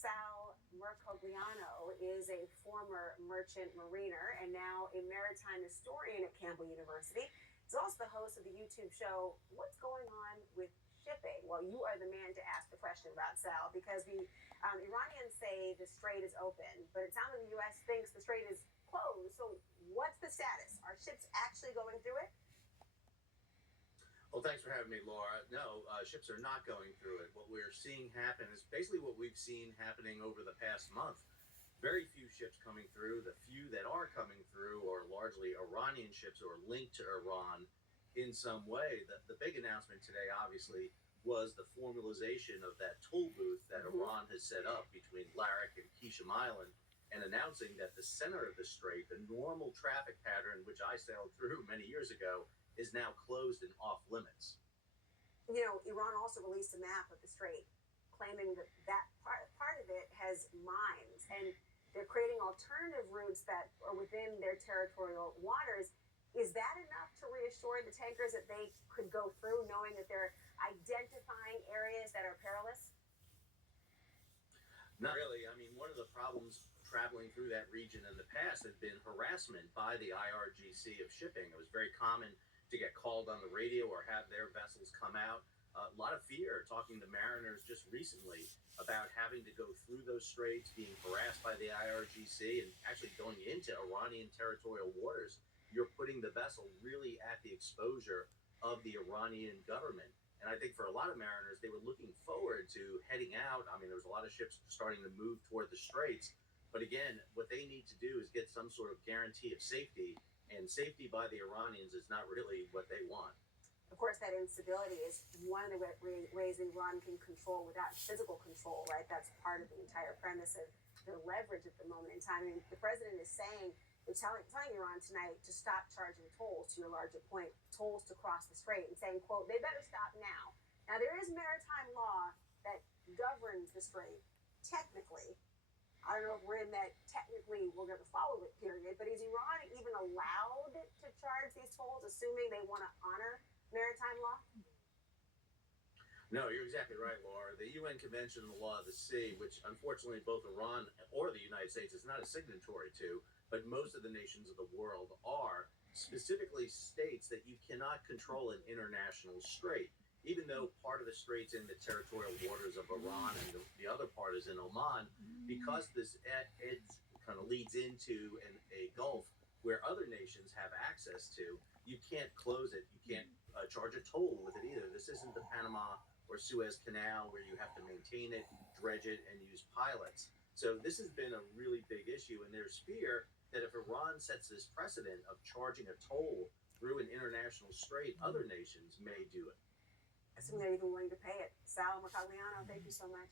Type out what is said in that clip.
Sal Mercogliano is a former merchant mariner and now a maritime historian at Campbell University. He's also the host of the YouTube show, What's Going On with Shipping? Well, you are the man to ask the question about, Sal, because the Iranians say the strait is open, but it sounds like the U.S. thinks the strait is closed. So what's the status? Are ships actually going through it? Well, thanks for having me, Laura. No, ships are not going through it. What we're seeing happen is basically what we've seen happening over the past month. Very few ships coming through. The few that are coming through are largely Iranian ships or linked to Iran in some way. The big announcement today, obviously, was the formalization of that toll booth that Iran has set up between Larak and Kishim Island, and announcing that the center of the strait, the normal traffic pattern which I sailed through many years ago, is now closed and off limits. You know, Iran also released a map of the strait, claiming that part of it has mines, and they're creating alternative routes that are within their territorial waters. Is that enough to reassure the tankers that they could go through, knowing that they're identifying areas that are perilous? Not really. I mean, one of the problems traveling through that region in the past had been harassment by the IRGC of shipping. It was very common to get called on the radio or have their vessels come out. A lot of fear, talking to mariners just recently about having to go through those straits, being harassed by the IRGC, and actually going into Iranian territorial waters. You're putting the vessel really at the exposure of the Iranian government. And I think for a lot of mariners, they were looking forward to heading out. I mean, there was a lot of ships starting to move toward the straits. But again, what they need to do is get some sort of guarantee of safety. And safety by the Iranians is not really what they want. Of course, that instability is one of the ways Iran can control without physical control, right? That's part of the entire premise of their leverage at the moment in time. I mean, the president is saying, telling Iran tonight to stop charging tolls, to your larger point, tolls to cross the strait, and saying, quote, they better stop now. Now, there is maritime law that governs the strait, technically. I don't know if we're in that technically we're going to follow it period, but is Iran even allowed to charge these tolls, assuming they want to honor maritime law? No, you're exactly right, Laura. The UN Convention on the Law of the Sea, which unfortunately both Iran or the United States is not a signatory to, but most of the nations of the world are, specifically states that you cannot control an international strait. Even though part of the strait's in the territorial waters of Iran and the other part is in Oman, because this edge kind of leads into a gulf where other nations have access to, you can't close it. You can't charge a toll with it either. This isn't the Panama or Suez Canal where you have to maintain it, dredge it, and use pilots. So this has been a really big issue, and there's fear that if Iran sets this precedent of charging a toll through an international strait, other nations may do it. Assuming they're even willing to pay it. Sal Mercogliano, thank you so much.